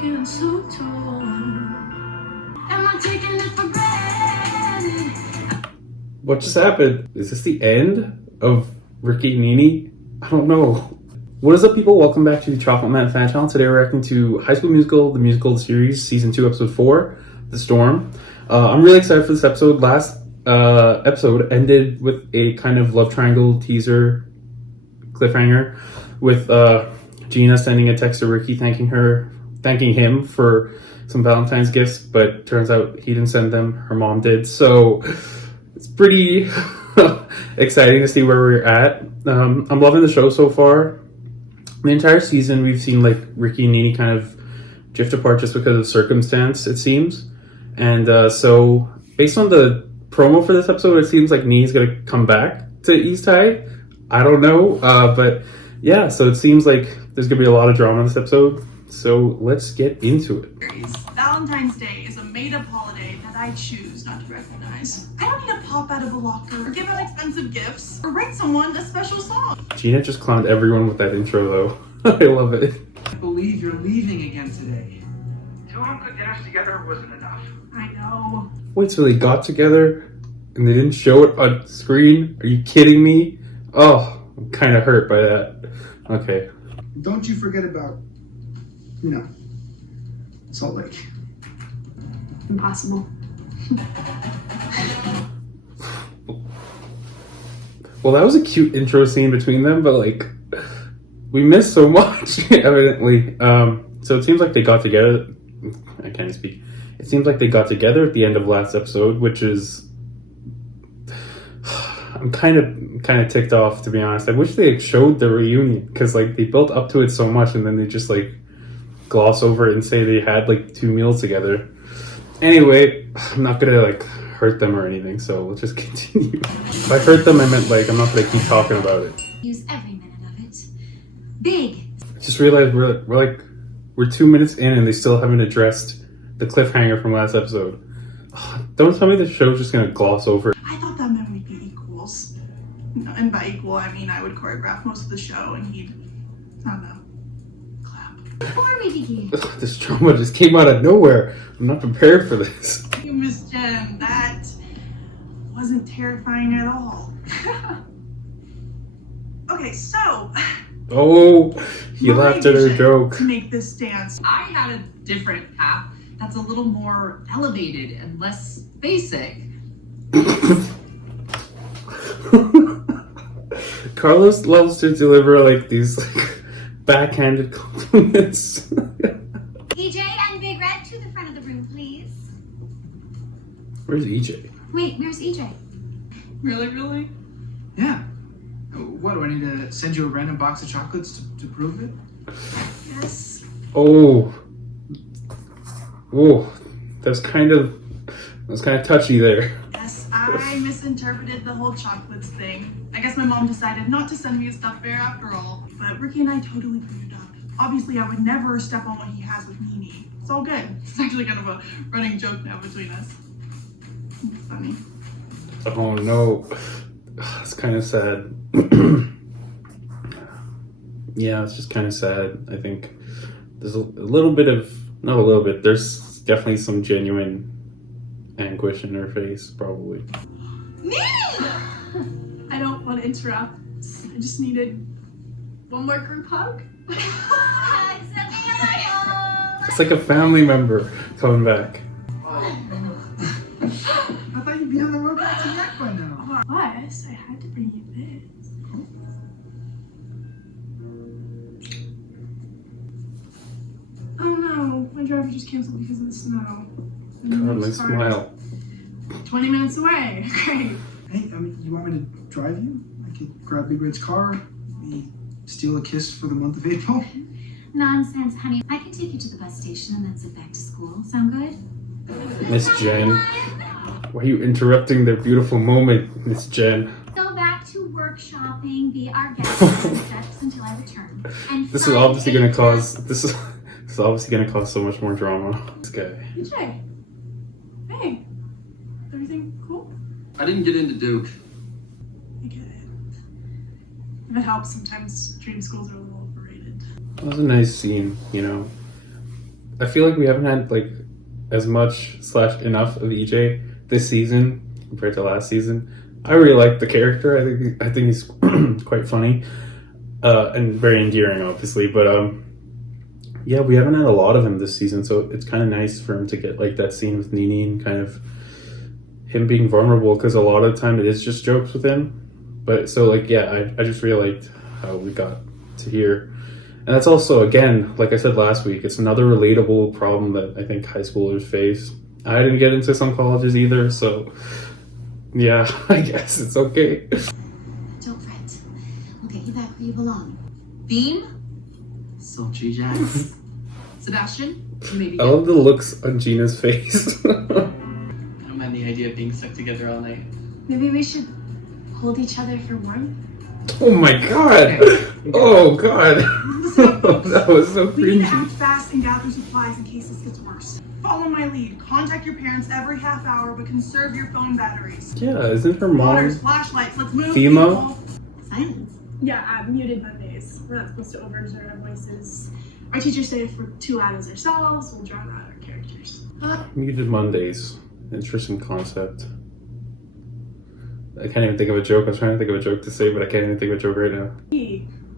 feeling so torn. Am I taking it for granted? What just happened? Is this the end of Ricky and Nini? I don't know. What is up, people? Welcome back to the Chocolate Man Fan Channel. Today we're reacting to High School Musical, the musical series, Season 2, Episode 4, The Storm. I'm really excited for this episode. Last episode ended with a kind of love triangle teaser cliffhanger with Gina sending a text to Ricky thanking him for some Valentine's gifts, but turns out he didn't send them, her mom did. So it's pretty exciting to see where we're at. I'm loving the show so far. The entire season we've seen like Ricky and Nini kind of drift apart just because of circumstance, it seems. And so based on the promo for this episode, it seems like Nini's gonna come back to East High. I don't know, but yeah, so it seems like there's gonna be a lot of drama in this episode. So let's get into it. Valentine's Day is a made-up holiday that I choose not to recognize. I don't need to pop out of a locker or give out expensive gifts or write someone a special song. Gina just clowned everyone with that intro though. I love it. I believe you're leaving again today. 2 home cooked dinners together wasn't enough. I know. Wait, so they got together and they didn't show it on screen? Are you kidding me? Oh, I'm kind of hurt by that. Okay. Don't you forget about, Salt Lake. Impossible. Well, that was a cute intro scene between them, but like, we missed so much, evidently. So it seems like they got together. I can't speak. It seems like they got together at the end of last episode, which is, I'm kind of ticked off, to be honest. I wish they had showed the reunion, because like they built up to it so much, and then they just like gloss over it and say they had like 2 meals together. Anyway, I'm not gonna like hurt them or anything, so let's just continue. If I hurt them, I meant like I'm not gonna keep talking about it. Use every minute of it. Big. I just realized we're 2 minutes in and they still haven't addressed the cliffhanger from last episode. Don't tell me the show's just gonna gloss over it. I thought that meant we'd be equals. And by equal, I mean I would choreograph most of the show and he'd, I don't know, clap. Before we begin, This drama just came out of nowhere. I'm not prepared for this. You, Miss Jen, that wasn't terrifying at all. Okay, so Oh, he my laughed at her vision joke. to make this dance. I had a different path that's a little more elevated and less basic. Carlos loves to deliver like these like, backhanded compliments. EJ and Big Red to the front of the room, please. Where's EJ? Wait, where's EJ? Really? Yeah. What, do I need to send you a random box of chocolates to prove it? Yes. Oh, that's kind of touchy there. Yes, I misinterpreted the whole chocolates thing. I guess my mom decided not to send me a stuffed bear after all. But Ricky and I totally cleared up. Obviously, I would never step on what he has with Nini. It's all good. It's actually kind of a running joke now between us. It's funny. Oh no, it's kind of sad. Yeah, it's just kind of sad. I think there's a little bit of, not a little bit, there's definitely some genuine anguish in her face, probably. Nini! I don't want to interrupt. I just needed one more group hug. It's like a family member coming back. I thought you'd be on the road back to Yak by now. Plus, I had to bring you this. Oh no, my driver just canceled because of the snow. And God, my this car is smile. 20 minutes away. Great. Hey, you want me to drive you? I could grab Big Red's car, maybe steal a kiss for the month of April. Nonsense, honey. I can take you to the bus station and then zip back to school. Sound good? Miss Jen, why are you interrupting their beautiful moment, Miss Jen? Go back to workshopping, be our guest on steps until I return. And This is obviously gonna cause so much more drama. This guy. EJ. Hey. Everything cool? I didn't get into Duke. I get it. If it helps, sometimes dream schools are a little overrated. It was a nice scene, you know. I feel like we haven't had like as much / enough of EJ this season compared to last season. I really like the character. I think he's quite funny and very endearing, obviously. But yeah, we haven't had a lot of him this season, so it's kind of nice for him to get like that scene with Nini and kind of him being vulnerable, because a lot of the time it is just jokes with him. But so like, yeah, I just really liked how we got to here. And that's also, again, like I said last week, it's another relatable problem that I think high schoolers face. I didn't get into some colleges either, so yeah, I guess it's okay. Don't fret. We'll get you back where you belong. Beam? Sultry Jazz. Sebastian? You may be I love the looks on Gina's face. I don't mind the idea of being stuck together all night. Maybe we should hold each other for warmth. Oh my god! Oh god! That was so We need to cringy. act fast and gather supplies in case this gets worse. Follow my lead. Contact your parents every half hour, but conserve your phone batteries. Yeah, isn't her Waters, mom flashlights, let's move. FEMA? people. Silence. Yeah, muted Mondays. We're not supposed to overexert our voices. Our teachers say if we're too loud as ourselves, we'll drown out our characters. Muted Mondays? Interesting concept. I can't even think of a joke. I was trying to think of a joke to say, but I can't even think of a joke right now.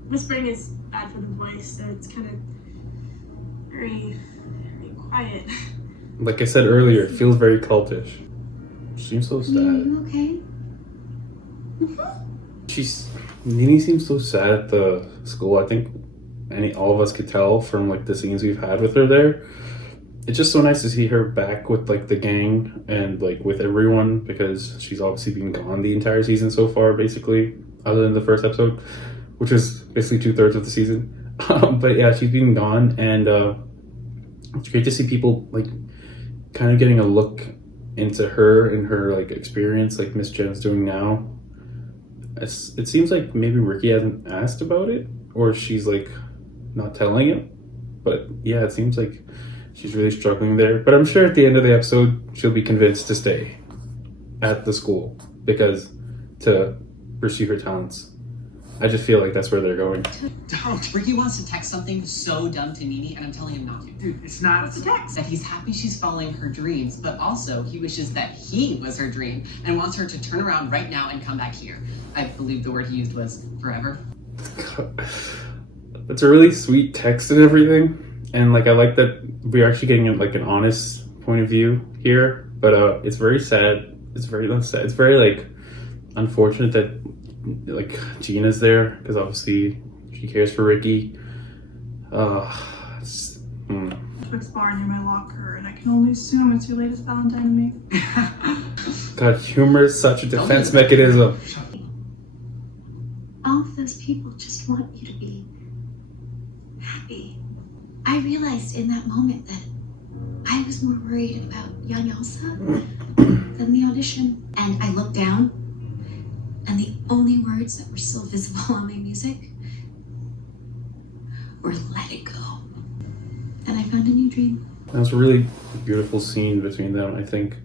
Whispering is bad for the voice, so it's kind of very, very quiet. Like I said earlier, it feels very cultish. She seems so sad. You okay? Nini seems so sad at the school. I think all of us could tell from like the scenes we've had with her there. It's just so nice to see her back with like the gang and like with everyone, because she's obviously been gone the entire season so far, basically, other than the first episode, which is basically 2/3 of the season. But yeah, she's been gone, and it's great to see people like kind of getting a look into her and her like experience, like Miss Jen's doing now. It seems like maybe Ricky hasn't asked about it, or she's like not telling him. But yeah, it seems like she's really struggling there. But I'm sure at the end of the episode, she'll be convinced to stay at the school to pursue her talents. I just feel like that's where they're going. Don't! Ricky wants to text something so dumb to Nini, and I'm telling him not to. Dude, it's not. What's the text? That he's happy she's following her dreams, but also he wishes that he was her dream and wants her to turn around right now and come back here. I believe the word he used was forever. It's a really sweet text and everything, and like I like that we're actually getting like an honest point of view here. But it's very sad. It's very not sad. It's very like unfortunate that like Gina's there, because obviously she cares for Ricky. Twix bar near my locker, and I can only assume it's your latest Valentine to me. God, humor is such a defense mechanism. All of those people just want you to be happy. I realized in that moment that I was more worried about young Elsa than the audition. And I looked down, and the only words that were still visible on my music were "let it go." And I found a new dream. That was a really beautiful scene between them, I think.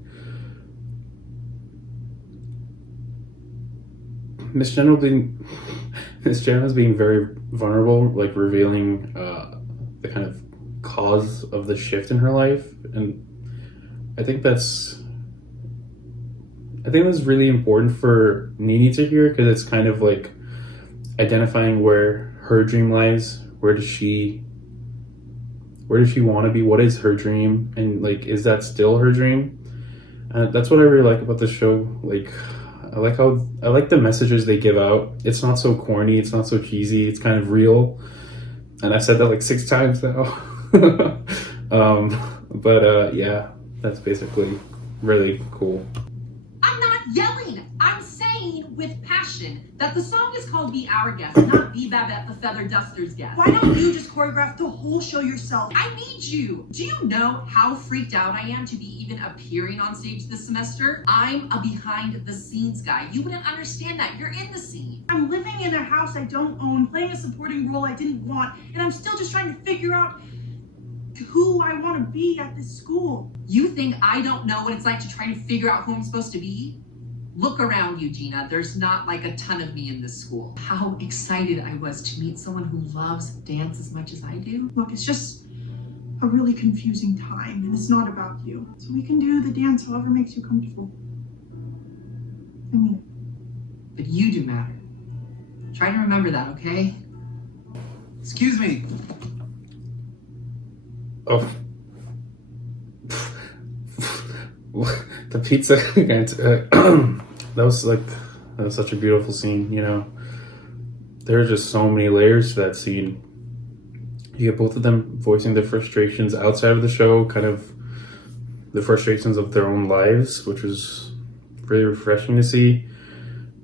Miss Jenna's being very vulnerable, like revealing the kind of cause of the shift in her life, and I think that's really important for Nini to hear, because it's kind of like identifying where her dream lies. Where does she want to be? What is her dream? And like, is that still her dream? That's what I really like about the show. Like, I like the messages they give out. It's not so corny. It's not so cheesy. It's kind of real. And I've said that like 6 times now. Yeah, that's basically really cool. I'm not yelling. I'm saying with passion that the song is called Be Our Guest, not Be Babette the Feather Duster's Guest. Why don't you just choreograph the whole show yourself? I need you. Do you know how freaked out I am to be even appearing on stage this semester? I'm a behind the scenes guy. You wouldn't understand that. You're in the scene. I'm living in a house I don't own, playing a supporting role I didn't want, and I'm still just trying to figure out who I want to be at this school. You think I don't know what it's like to try to figure out who I'm supposed to be? Look around you, Gina. There's not like a ton of me in this school. How excited I was to meet someone who loves dance as much as I do. Look, it's just a really confusing time, and it's not about you. So we can do the dance however makes you comfortable. I mean, But you do matter. Try to remember that, okay? Excuse me. Oh. The pizza again. That was such a beautiful scene, you know. There are just so many layers to that scene. You get both of them voicing their frustrations outside of the show, kind of the frustrations of their own lives, which was really refreshing to see.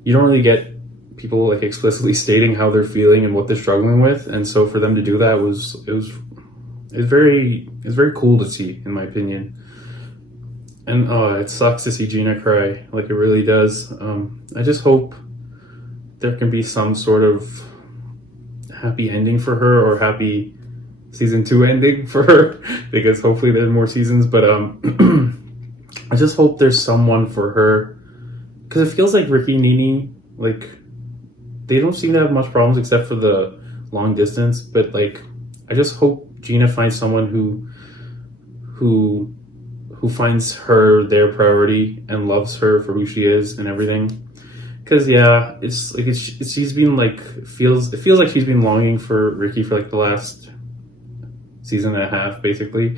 You don't really get people like explicitly stating how they're feeling and what they're struggling with, and so for them to do that was very cool to see, in my opinion. And it sucks to see Gina cry, like it really does. I just hope there can be some sort of happy ending for her, or happy season 2 ending for her, because hopefully there's more seasons. But I just hope there's someone for her, because it feels like Ricky and Nini, like, they don't seem to have much problems except for the long distance. But like, I just hope Gina finds someone who finds her their priority and loves her for who she is and everything. Because yeah, she's been like, it feels like she's been longing for Ricky for like the last season and a half, basically.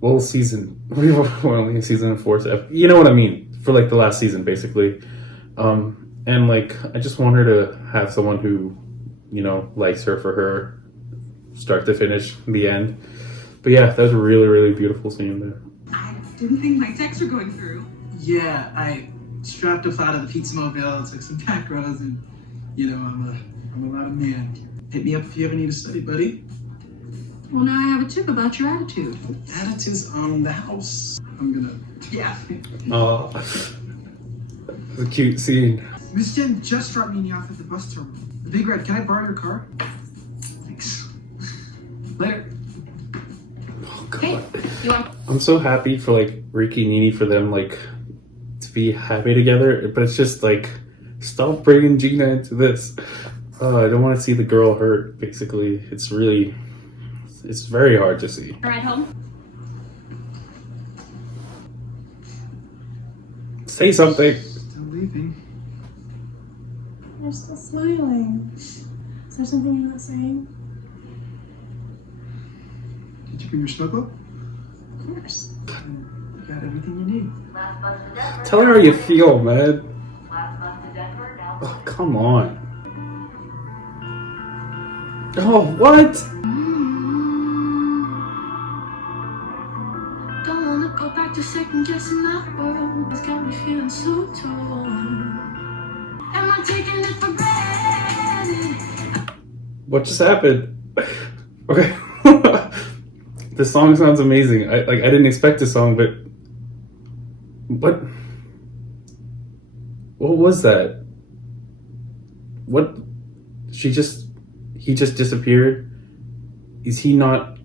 Well, we're only in season 4, so you know what I mean, for like the last season, basically. And like, I just want her to have someone who, you know, likes her for her, start to finish, the end. But yeah, that was a really, really beautiful scene there. I didn't think my texts were going through. Yeah, I strapped up out of the pizza mobile, took some back rows, and you know, I'm a loud man. Hit me up if you ever need a study, buddy. Well, now I have a tip about your attitude. Attitude's on the house. I'm gonna. Yeah. Oh, a cute scene. Miss Jen just dropped Nini off at the bus terminal. The Big Red, can I borrow your car? Thanks. Later. Oh, God. Hey, you want? I'm so happy for like Ricky and Nini, for them like to be happy together, but it's just like, stop bringing Gina into this. I don't want to see the girl hurt, basically. It's very hard to see. Ride home? Say something. Still leaving. You're still smiling. Is there something you're not saying? Did you bring your smoke up? Of course. You got everything you need. Tell her how you feel, man. Oh, come on. Oh, what? Don't wanna go back to second guessing that world. It's got me feeling so torn. Am I taking it for granted? What just happened? Okay. The song sounds amazing. I didn't expect this song, but what was that? What? He just disappeared? Is he not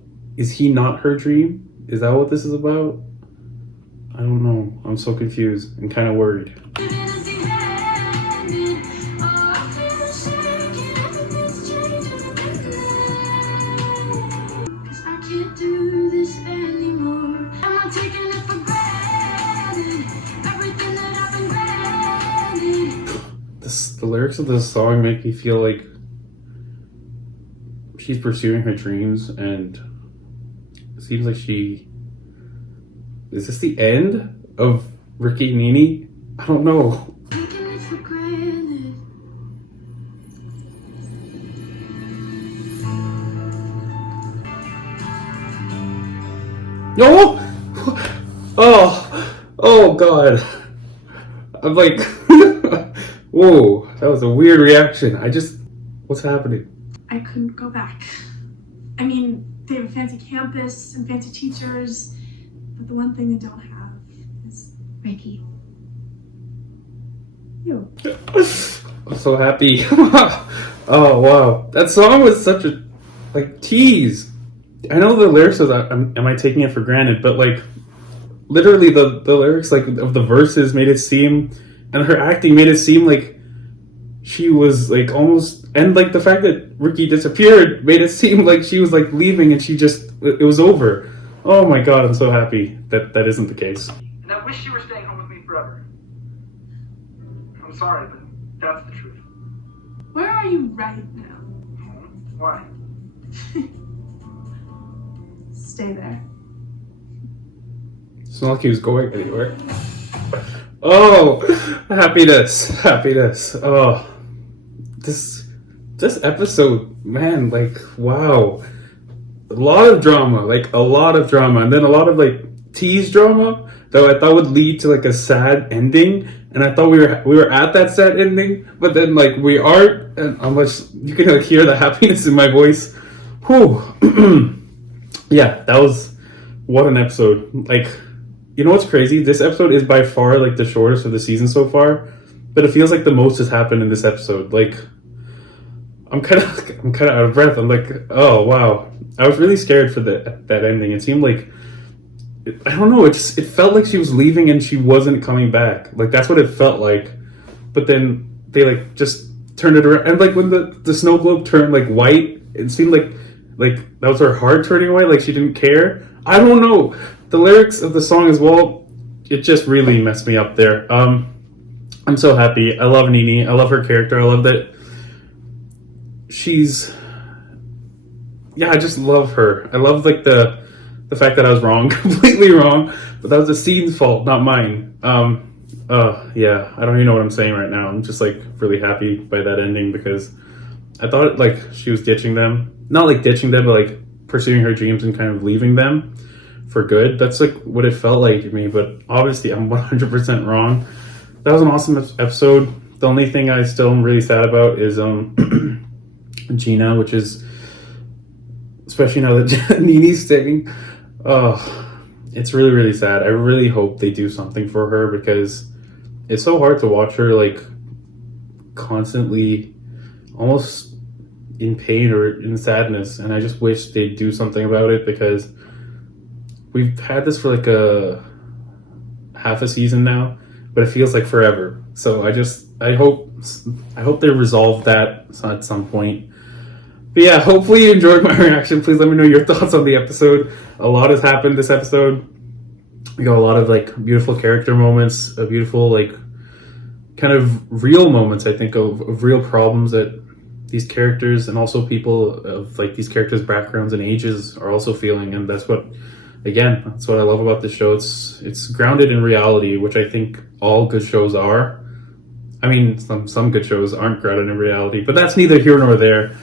her dream? Is that what this is about? I don't know. I'm so confused and kind of worried. The lyrics of this song make me feel like she's pursuing her dreams, and it seems like is this the end of Ricky and Nini? I don't know. No! Oh God. I'm like, whoa, that was a weird reaction. What's happening? I couldn't go back. I mean, they have a fancy campus and fancy teachers, but the one thing they don't have is Ricky. you. I'm so happy. Oh wow, that song was such a tease. I know the lyrics was am I taking it for granted, but like literally the lyrics like of the verses made it seem, and her acting made it seem like she was like almost, and like the fact that Ricky disappeared made it seem like she was like leaving and she just it was over. Oh my god, I'm so happy that that isn't the case. And I wish you were staying home with me forever. I'm sorry, but that's the truth. Where are you right now? Why? Stay there. It's not like he was going anywhere. Oh, happiness, happiness. Oh, this episode, man, like, wow. A lot of drama, like a lot of drama, and then a lot of like tease drama that I thought would lead to like a sad ending. And I thought we were at that sad ending, but then like we aren't. And unless you can like hear the happiness in my voice. Whew. Yeah, that was what an episode. Like, you know what's crazy? This episode is by far like the shortest of the season so far, but it feels like the most has happened in this episode. Like, I'm kind of out of breath. I'm like, oh wow. I was really scared for that ending. It seemed like, I don't know. It felt like she was leaving and she wasn't coming back. Like that's what it felt like. But then they like just turned it around, and like when the snow globe turned like white, it seemed like that was her heart turning white. Like she didn't care. I don't know. The lyrics of the song as well, it just really messed me up there. I'm so happy. I love Nini. I love her character. I love that she's. Yeah, I just love her. I love like the fact that I was wrong, completely wrong, but that was the scene's fault, not mine. Yeah, I don't even know what I'm saying right now. I'm just like really happy by that ending because I thought like she was ditching them, not like ditching them, but like pursuing her dreams and kind of leaving them for good. That's like what it felt like to me, but obviously I'm 100% wrong. That was an awesome episode. The only thing I still am really sad about is Gina, which is, especially now that Nini's staying. Oh, it's really, really sad. I really hope they do something for her because it's so hard to watch her like constantly almost in pain or in sadness. And I just wish they'd do something about it because we've had this for like a half a season now, but it feels like forever. So I hope they resolve that at some point. But yeah, hopefully you enjoyed my reaction. Please let me know your thoughts on the episode. A lot has happened this episode. We got a lot of like beautiful character moments, a beautiful like kind of real moments, I think, of real problems that these characters and also people of like these characters' backgrounds and ages are also feeling. And that's what I love about this show. It's grounded in reality, which I think all good shows are. I mean, some good shows aren't grounded in reality, but that's neither here nor there.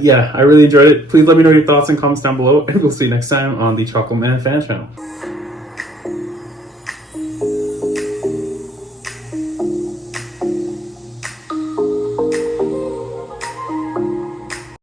Yeah, I really enjoyed it. Please let me know your thoughts and comments down below, and we'll see you next time on the Chocolate Man Fan Channel.